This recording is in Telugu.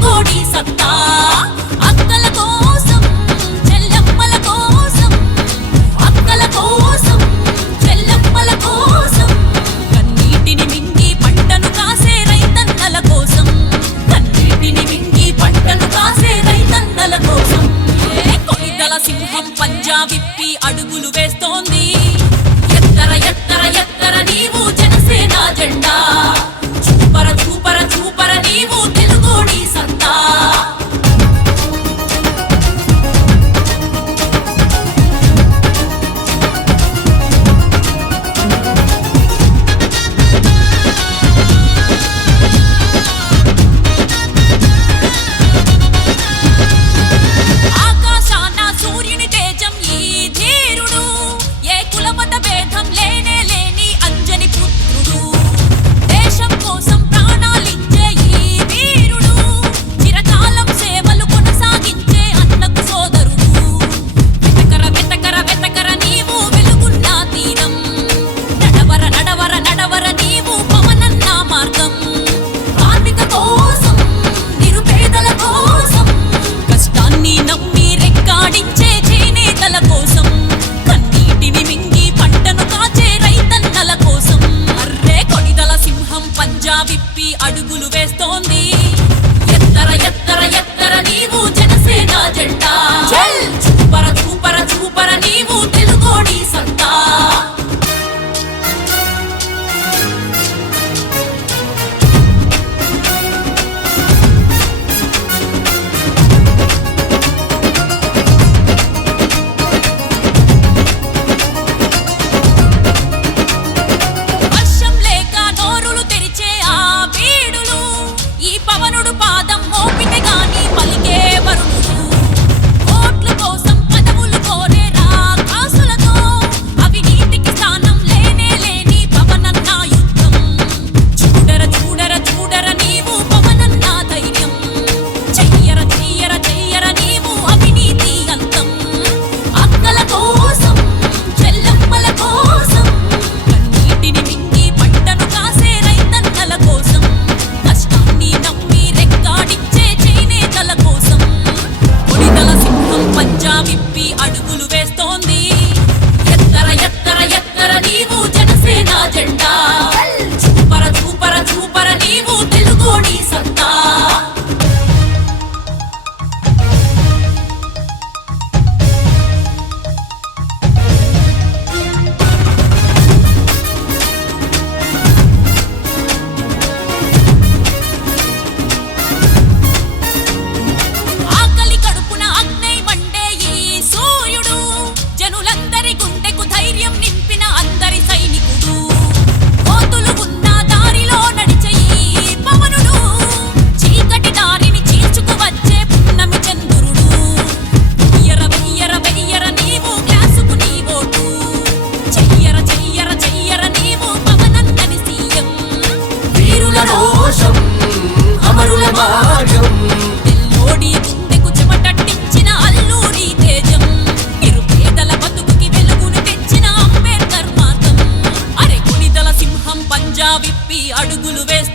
తెలుగోడి సత్తా అక్కల కోసం చెల్లెమ్మల కోసం అక్కల కోసం చెల్లెమ్మల కోసం కన్నీటిని మింగి పంటను కాసే రైతన్నల కోసం కన్నీటిని మింగి పంటను కాసే రైతన్నల కోసం కొనిదల సింహం పంజా విప్పి అడుగులు వేస్తోంది ఎత్తర ఎత్తర ఎత్తర నీవు జనసేన జెండా చూపర చూపర చూపర నీవు తెలుగోడి సత్తా ఆకాశాన సూర్యుని తేజం ఈ ధీరుడు ఏ కులమత భేదం లేనే లేని అంజని పుత్రుడు దేశం కోసం ప్రాణాలిచ్చే ఈ వీరుడు చిరకాలం సేవలు కొనసాగించే అన్నకు సోదరుడు వెతకర వెతకర వెతకర నీవు వెలుగున్న తీరం నడవర నడవర నడవర నీవు పవనన్న మార్గం కార్మిక కోసం నిరుపేదల కోసం కష్టాన్ని నమ్మి రెక్కాడించే చేనేతల కోసం కన్నీటిని మింగి పంటను కాచే రైతన్నల కోసం అర్రే కొనిదల సింహం పంజా విప్పి అడుగులు వేస్తోంది ఎత్తర ఎత్తర ఎత్తర నీవు జనసేన జెండా చూపర చూపర చూపర నీవు తెలుగోడి సత్తా వర్షం లేక నోరులు తెరిచే ఆ బీడులు ఈ పవనుడు పాదం మోపితే గాని పలికే వరుణుడు ఓట్ల కోసం పదవులు కోరే రాకాసులతో అవినీతికి స్థానం లేనే లేని పవనన్న యుద్ధం చూడర చూడర చూడర నీవు పవనన్న ధైర్యం చెయ్యర చెయ్యర చెయ్యర నీవు అవినీతి అంతం అక్కల కోసం చెల్లెమ్మల కోసం కన్నీటిని మింగి పంటను కాసే రైతన్నల కోసం కష్టాన్ని నమ్మి రెక్కాడించే చేనేతల కోసం కొనిదల సింహం పంజా విప్పి అడుగులు వేస్తోంది ఎత్తర ఎత్తర ఎత్తర నీవు జనసేన జెండా చూపర చూపర చూపర నీవు తెలుగోడి సత్తా ఆకలి కడుపున అగ్నై మండే ఈ సూర్యుడు జనులందరి గుండెకు ధైర్యం నింపిన అందరి సైనికుడు కోతులు ఉన్న దారిలో నడిచే ఈ పవనుడు చీకటి దారిని చీల్చుకు వచ్చే పున్నమి చంద్రుడు వెయ్యర వెయ్యర వెయ్యర నీవు గ్లాసుకు నీ ఓటు చెయ్యర చెయ్యర చెయ్యర నీవు పవనన్నని సీఎం వీరుల రోషం అమరుల భాగం తెల్లోడి గుండెకు చెమటట్టించిన అల్లూరి తేజం నిరుపేదల బతుకుకి వెలుగును తెచ్చిన అంబేద్కర్ మార్గం అరే కొనిదల సింహం పంజా విప్పి అడుగులు వేస్తోంది